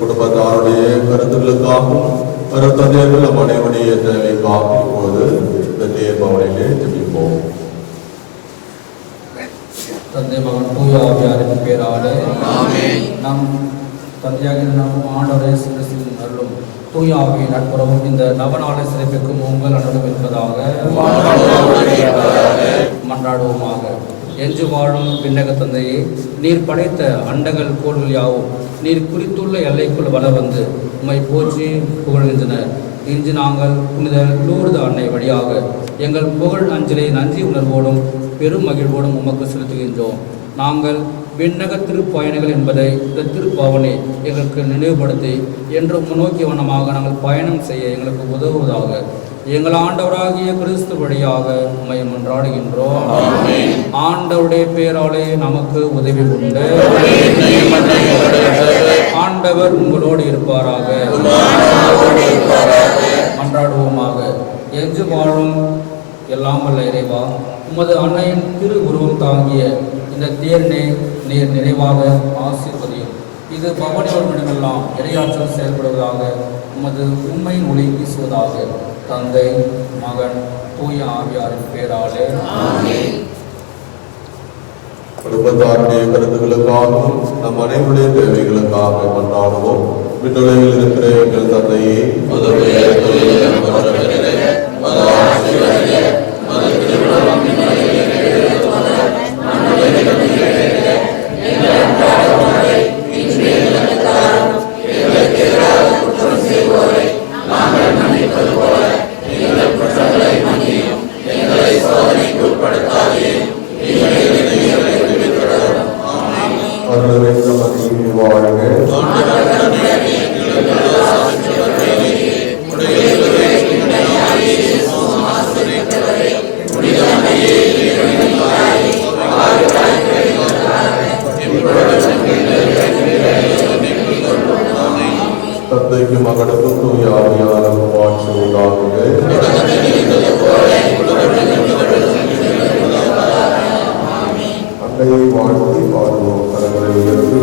குடும்பத்தாருடைய கருத்துக்களுக்காகவும் கருத்தந்தையர்கள் மனைவனுடைய தேவைக்காகவும் இப்போது இந்த தேர்பவனிலே ஜெபிப்போம். தந்தை மகன் தூய ஆவியாரின் பேராலே நம் தந்தையாக நம் ஆண்டவரே சிறசின் அருளும் தூய ஆவியின் நட்புறவும் இந்த நவநாளை சிறப்பிக்கும் உங்கள் அனுபவம் இருப்பதாக மன்றாடுவோமாக. என்று வாழும் விண்ணக தந்தையே, நீர் படைத்த அண்டங்கள் கோள்கள் யாவும் நீர் குறித்துள்ள எல்லைக்குள் வள வந்து உம்மை போற்றி புகழ்கின்றனர். இன்று நாங்கள் புனித லூர்து அன்னை வழியாக எங்கள் புகழ் அஞ்சலை நன்றி உணர்வோடும் பெரும் மகிழ்வோடும் உமக்கு செலுத்துகின்றோம். நாங்கள் விண்ணக திருப்பயணிகள் என்பதை இந்த திருப்பாவனை எங்களுக்கு நினைவுபடுத்தி என்று முன்னோக்கிய வண்ணமாக நாங்கள் பயணம் செய்ய எங்களுக்கு உதவுவதாக எங்கள் ஆண்டவராகிய கிறிஸ்து வழியாக உம்மை மன்றாடுகின்றோம். ஆண்டவருடைய பேராலே நமக்கு உதவி உண்டு. ஆண்டவர் உங்களோடு இருப்பாராக. மன்றாடுவோமாக. என்று வாழும் எல்லாம் வல்ல இறைவா, உமது அன்னையின் திரு உருவம் தாங்கிய இந்த தேர்னை நீர் நிறைவாக ஆசீர்வதியும். இது பவனியோர்களிடமெல்லாம் இறையாற்றல் செயல்படுவதாக உமது உண்மையின் ஒளி வீசுவதாக. தந்தை, மகன், தூய ஆவியாரின் பேராலே. குடும்பத்தாருடைய கருத்துக்களுக்காகவும் நம் அனைவருடைய தேவைகளுக்காக கொண்டாடுவோம். விண்ணுலகில் இருக்கிற எங்கள் தந்தையே, தந்தைக்கு மகனுக்கும் தூய ஆவியாருக்கும் மாட்சி உண்டாகுக. அன்னையை வாழ்த்தி பாடுவோம். கரங்களை உயர்த்தி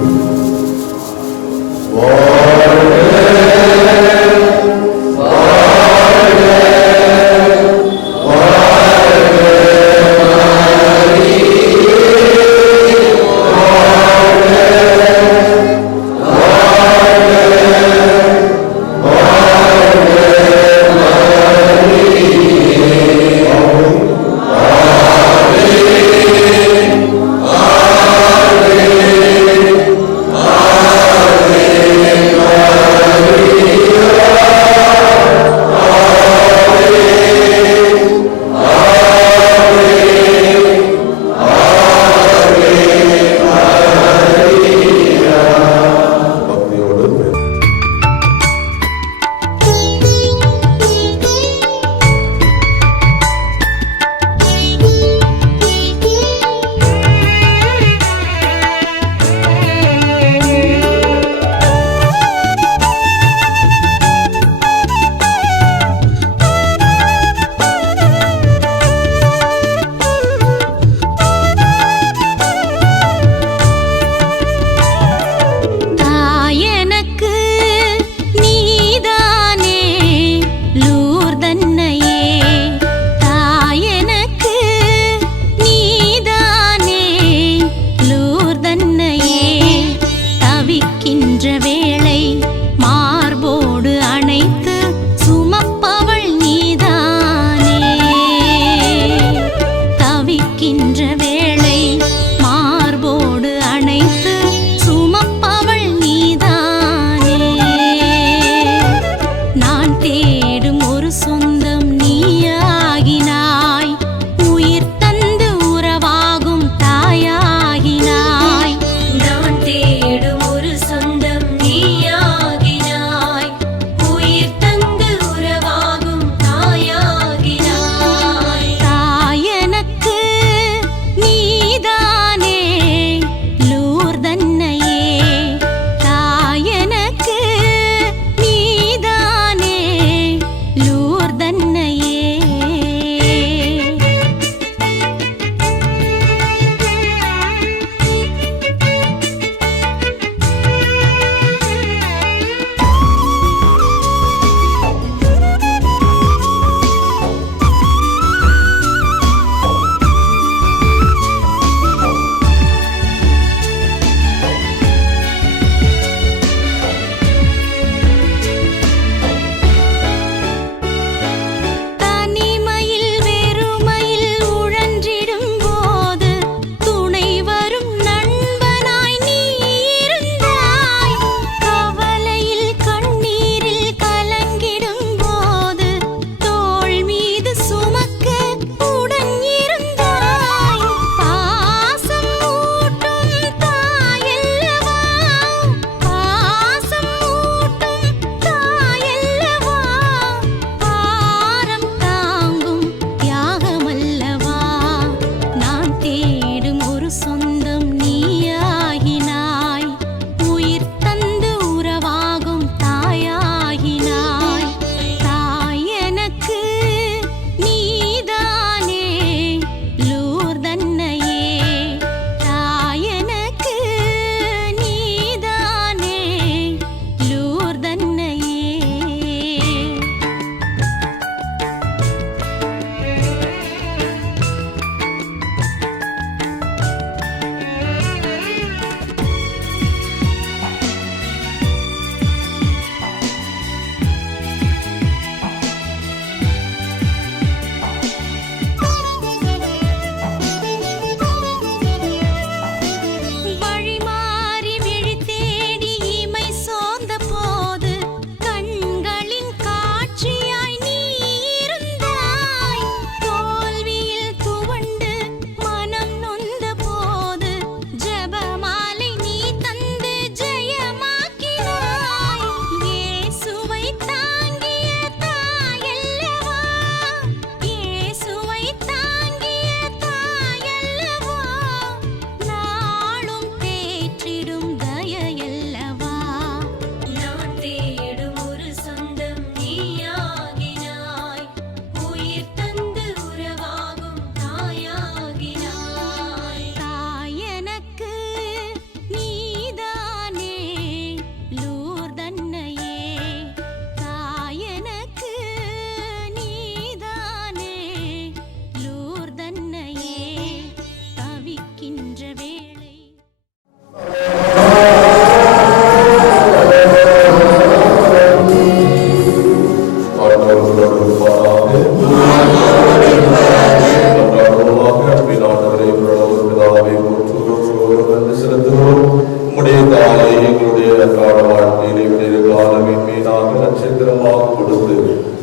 தாயே எங்களுடைய அன்றாட வாழ்க்கையிலே காலமின் மீனாக நட்சத்திரமாக கொடுத்து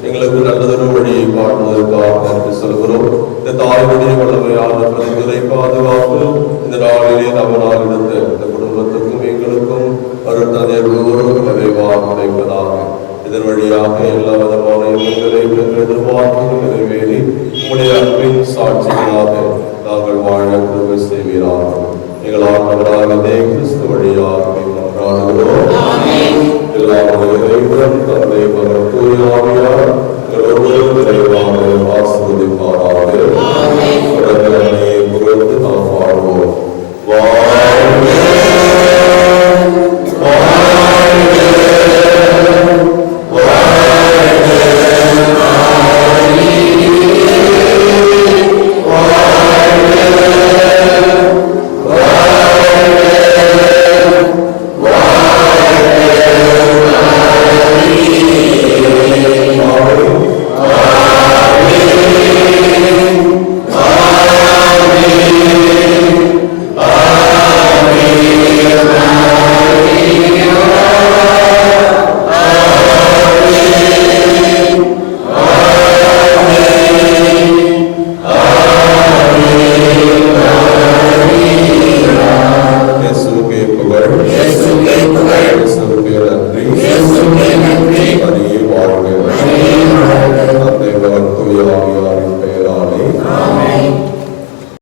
எங்களுக்கு நல்லதொரு வழியை காட்டுவதற்காக நன்றி சொல்கிறோம். இந்த தாயினுடைய வல்லமையான பரிந்துரை பாதுகாப்பு இந்த நாளிலே நம்மளால் எடுத்த